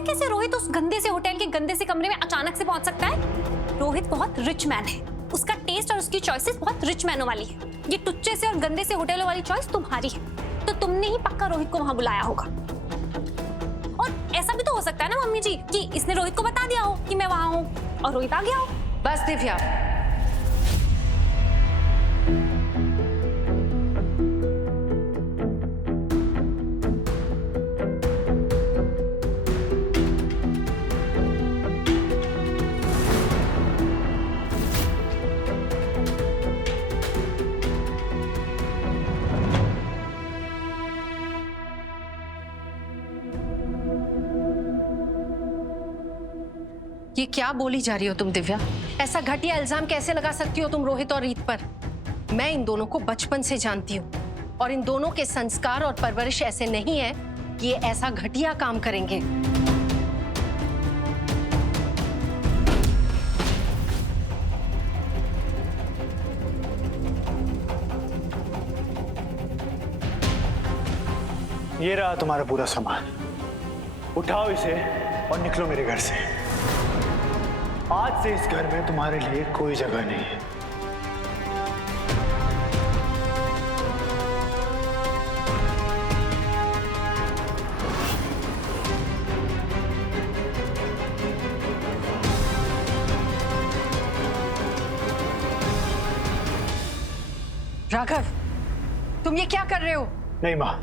कैसे रोहित उस गंदे से होटल के गंदे से कमरे में अचानक से पहुंच सकता है? रोहित बहुत रिच मैन है, उसका टेस्ट और उसकी चॉइसेस बहुत रिच मैनों वाली है। ये टुच्चे से और गंदे से होटलों वाली चॉइस तुम्हारी है, तो तुमने ही पक्का रोहित को वहां बुलाया होगा। और ऐसा भी तो हो सकता है ना मम्मी जी कि इसने रोहित को बता दिया हो कि मैं वहां हूँ और रोहित आ गया हो। बस दिव्या, ये क्या बोली जा रही हो तुम दिव्या? ऐसा घटिया इल्जाम कैसे लगा सकती हो तुम रोहित और रीत पर? मैं इन दोनों को बचपन से जानती हूँ और इन दोनों के संस्कार और परवरिश ऐसे नहीं है कि ये ऐसा घटिया काम करेंगे। ये रहा तुम्हारा पूरा सामान, उठाओ इसे और निकलो मेरे घर से। आज से इस घर में तुम्हारे लिए कोई जगह नहीं है। राघव, तुम ये क्या कर रहे हो? नहीं माँ,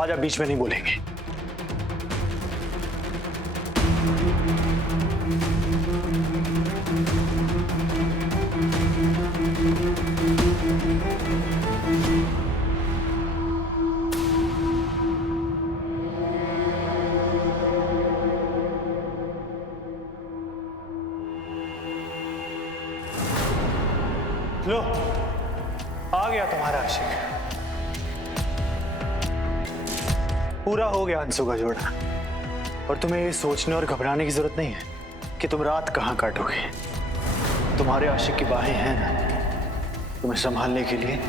आज आप बीच में नहीं बोलेंगे। लो, आ गया तुम्हारा आशिक। पूरा हो गया अंशु का जोड़ा, और तुम्हें ये सोचने और घबराने की जरूरत नहीं है कि तुम रात कहां काटोगे। तुम्हारे आशिक की बाहें हैं ना तुम्हें संभालने के लिए।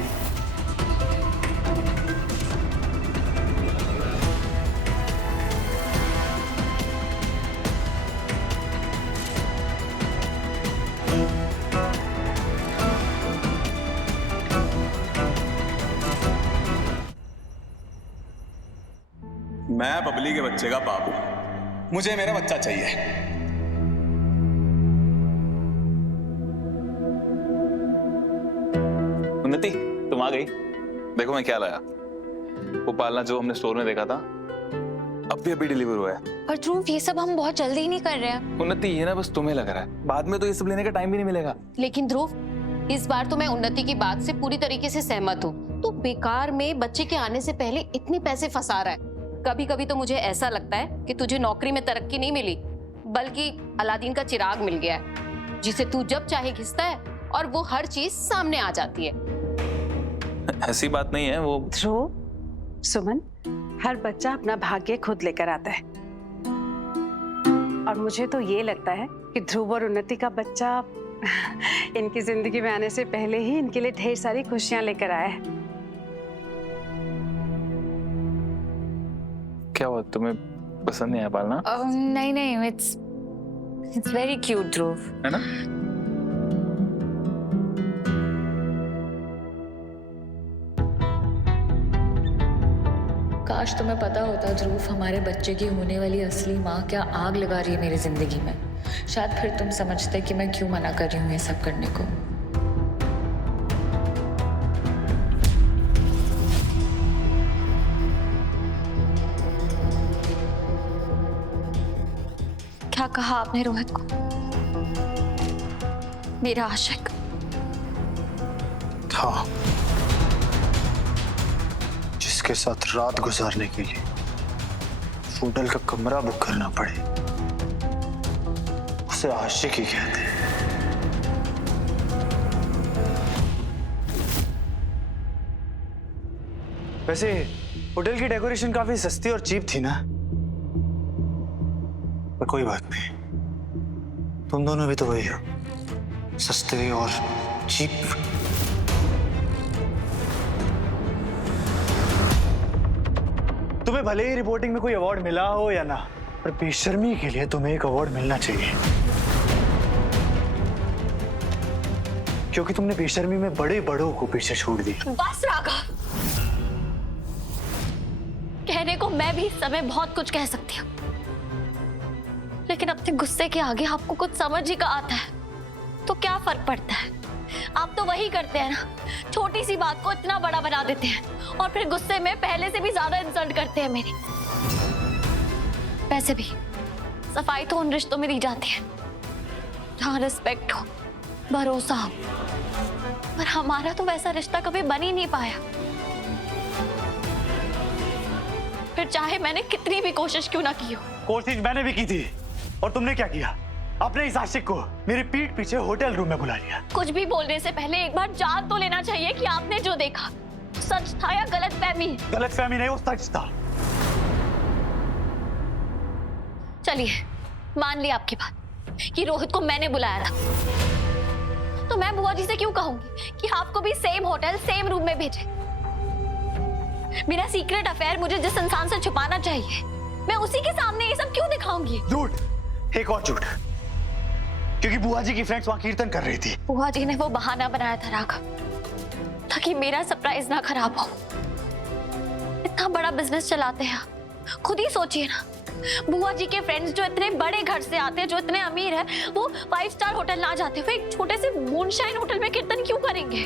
मैं बबली के बच्चे का बाप हूं, मुझे मेरा बच्चा चाहिए। उन्नति, तुम आ गई। देखो मैं क्या लाया। वो पालना जो हमने स्टोर में देखा था अभी डिलीवर हुआ है। पर ध्रुव, ये सब हम बहुत जल्दी ही नहीं कर रहे हैं। उन्नति, ये ना बस तुम्हें लग रहा है, बाद में तो ये सब लेने का टाइम भी नहीं मिलेगा। लेकिन ध्रुव, इस बार तो मैं उन्नति की बात से पूरी तरीके से सहमत हूँ। तो बेकार में बच्चे के आने से पहले इतने पैसे फंसा रहा है। कभी कभी तो मुझे ऐसा लगता है कि तुझे नौकरी में तरक्की नहीं मिली, बल्कि अलादीन का चिराग मिल गया है, जिसे तू जब चाहे घिसता है और वो हर चीज सामने आ जाती है। ऐसी बात नहीं है। वो ध्रुव, सुमन, हर बच्चा अपना भाग्य खुद लेकर आता है, और मुझे तो ये लगता है कि ध्रुव और उन्नति का बच्चा इनकी जिंदगी में आने से पहले ही इनके लिए ढेर सारी खुशियां लेकर आया है। क्या हुआ, तुम्हें पसंद नहीं आया पालना? नहीं नहीं, इट्स वेरी क्यूट ध्रुव, है ना? काश तुम्हें पता होता ध्रुव, हमारे बच्चे की होने वाली असली माँ क्या आग लगा रही है मेरी जिंदगी में। शायद फिर तुम समझते कि मैं क्यों मना कर रही हूँ ये सब करने को। क्या कहा आपने रोहित को? मेरा आशिक। हाँ, जिसके साथ रात गुजारने के लिए होटल का कमरा बुक करना पड़े, उसे आशिक ही कहते हैं। वैसे होटल की डेकोरेशन काफी सस्ती और चीप थी ना, पर कोई बात नहीं, तुम दोनों भी तो वही हो, सस्ते और चीप। तुम्हें भले ही रिपोर्टिंग में कोई अवार्ड मिला हो या ना, और बेशर्मी के लिए तुम्हें एक अवार्ड मिलना चाहिए, क्योंकि तुमने बेशर्मी में बड़े बड़ों को पीछे छोड़ दिया। बस राघव, कहने को मैं भी इस समय बहुत कुछ कह सकती हूँ, लेकिन अपने गुस्से के आगे आपको कुछ समझ ही का आता है तो क्या फर्क पड़ता है। आप तो वही करते हैं ना, छोटी सी बात को इतना बड़ा बना देते हैं और फिर गुस्से में पहले से भी ज्यादा इंसल्ट करते हैं मेरी। वैसे भी सफाई तो उन रिश्तों में दी जाती है जहाँ रिस्पेक्ट हो, भरोसा हो, पर हमारा तो वैसा रिश्ता कभी बन ही नहीं पाया। फिर चाहे मैंने कितनी भी कोशिश क्यों ना की हो। कोशिश मैंने भी की थी, और तुमने क्या किया? अपने इस आशिक को मेरी पीठ पीछे होटल रूम में बुला लिया। कुछ भी बोलने से पहले एक बार जान तो लेना चाहिए कि आपने जो देखा सच था या गलतफहमी। गलतफहमी नहीं, वो सच था। चलिए मान ली आपकी बात कि रोहित को मैंने बुलाया था, तो मैं बुआ जी से क्यों कहूंगी कि आपको भी सेम होटल सेम रूम में भेजे। मेरा सीक्रेट अफेयर मुझे जिस इंसान से छुपाना चाहिए, मैं उसी के सामने ये सब क्यों दिखाऊंगी। झूठ, एक और झूठ, क्योंकि बुआ जी की फ्रेंड्स वहां कीर्तन कर रही थी। बुआ जी ने वो बहाना बनाया था राघव, ताकि मेरा सरप्राइज ना खराब हो। इतना बड़ा बिजनेस चलाते हैं, खुद ही सोचिए ना, बुआ जी के फ्रेंड्स जो इतने बड़े घर से आते हैं, जो इतने अमीर हैं, वो 5 स्टार होटल ना जाते हुए एक छोटे से मूनशाइन होटल में कीर्तन क्यों करेंगे।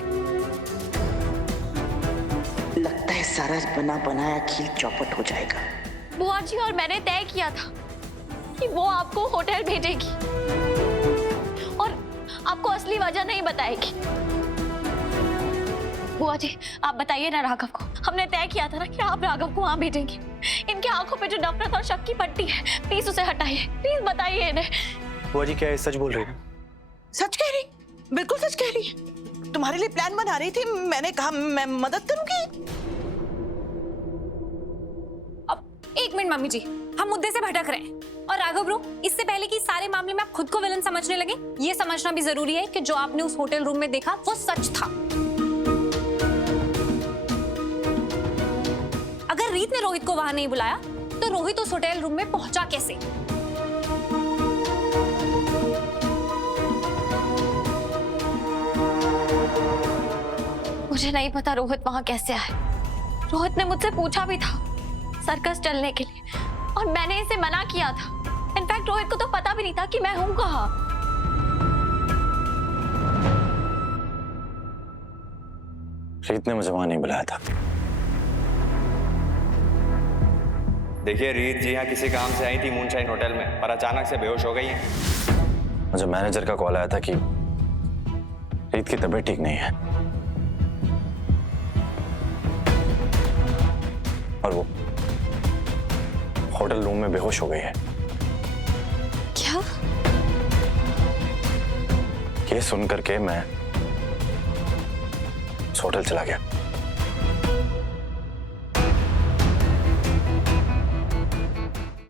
लगता है सारा बना बनाया खील चौपट हो जाएगा। बुआ जी और मैंने तय किया था कि वो आपको होटल भेजेगी और आपको असली वजह नहीं बताएगी। बुआ जी आप बताइए ना राघव को, हमने तय किया था ना कि आप राघव को वहां भेजेंगी। इनके आंखों पे जो नफरत और शक की पट्टी है, प्लीज उसे हटाइए, प्लीज बताइए इन्हें। बुआ जी क्या ये सच बोल रही है? सच कह रही, बिल्कुल सच कह रही। तुम्हारे लिए प्लान बना रही थी, मैंने कहा मैं मदद करूंगी। अब एक मिनट मम्मी जी, हम मुद्दे से भटक रहे हैं। और राघव ब्रो, इससे पहले कि सारे मामले में आप खुद को विलन समझने लगे, ये समझना भी जरूरी है कि जो आपने उस होटल रूम में देखा वो सच था। अगर रीत ने रोहित को वहां नहीं बुलाया तो रोहित उस होटल रूम में पहुंचा कैसे? मुझे नहीं पता रोहित वहां कैसे आए। रोहित ने मुझसे पूछा भी था सर्कस चलने के लिए, और मैंने इसे मना किया था। इनफैक्ट रोहित को तो पता भी नहीं था कि मैं हूं कहां। रीत ने मुझे वहां नहीं बुलाया था। देखिए, रीत जी यहाँ किसी काम से आई थी मूनशाइन होटल में, पर अचानक से बेहोश हो गई हैं। मुझे मैनेजर का कॉल आया था कि रीत की तबीयत ठीक नहीं है, और वो होटल रूम में बेहोश हो गई है। क्या? ये सुनकर के मैं उस होटल चला गया।